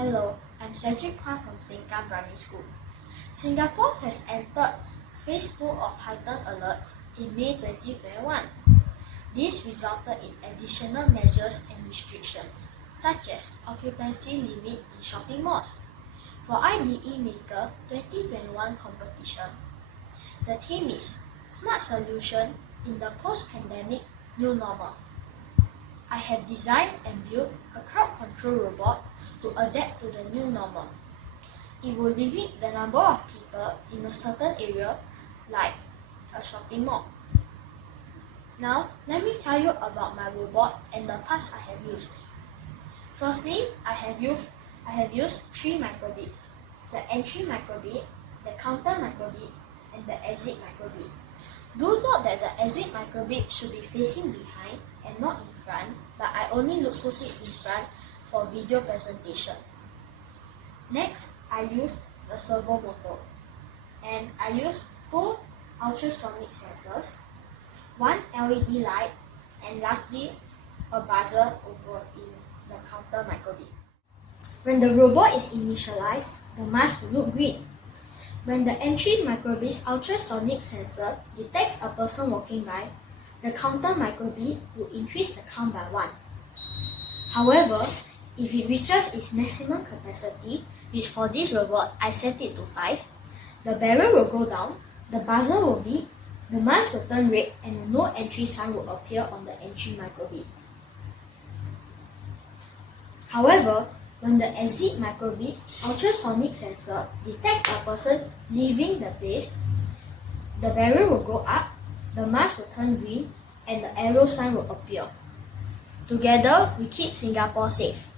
Hello, I'm Cedric Kwan from Sengkang Primary School. Singapore has entered phase 2 of heightened alerts in May 2021. This resulted in additional measures and restrictions, such as occupancy limit in shopping malls. For IDE Maker 2021 competition, the theme is Smart Solution in the Post-Pandemic New Normal. I have designed and built a crowd control robot to adapt to the new normal. It will limit the number of people in a certain area, like a shopping mall. Now, let me tell you about my robot and the parts I have used. Firstly, I have used 3 microbits: the entry microbit, the counter microbit, and the exit microbit. Do note that the exit microbit should be facing behind and not in front, but I only put it in front for video presentation. Next, I used the servo motor, and I used 2 ultrasonic sensors, 1 LED light, and lastly, a buzzer over in the counter microbit. When the robot is initialized, the mask will look green. When the entry microbit's ultrasonic sensor detects a person walking by, the counter microbit will increase the count by 1. However, if it reaches its maximum capacity, which for this robot I set it to 5, the barrel will go down, the buzzer will beep, the mask will turn red, and a no entry sign will appear on the entry microbit. However, when the exit microbit's ultrasonic sensor detects a person leaving the place, the barrel will go up, the mask will turn green, and the arrow sign will appear. Together, we keep Singapore safe.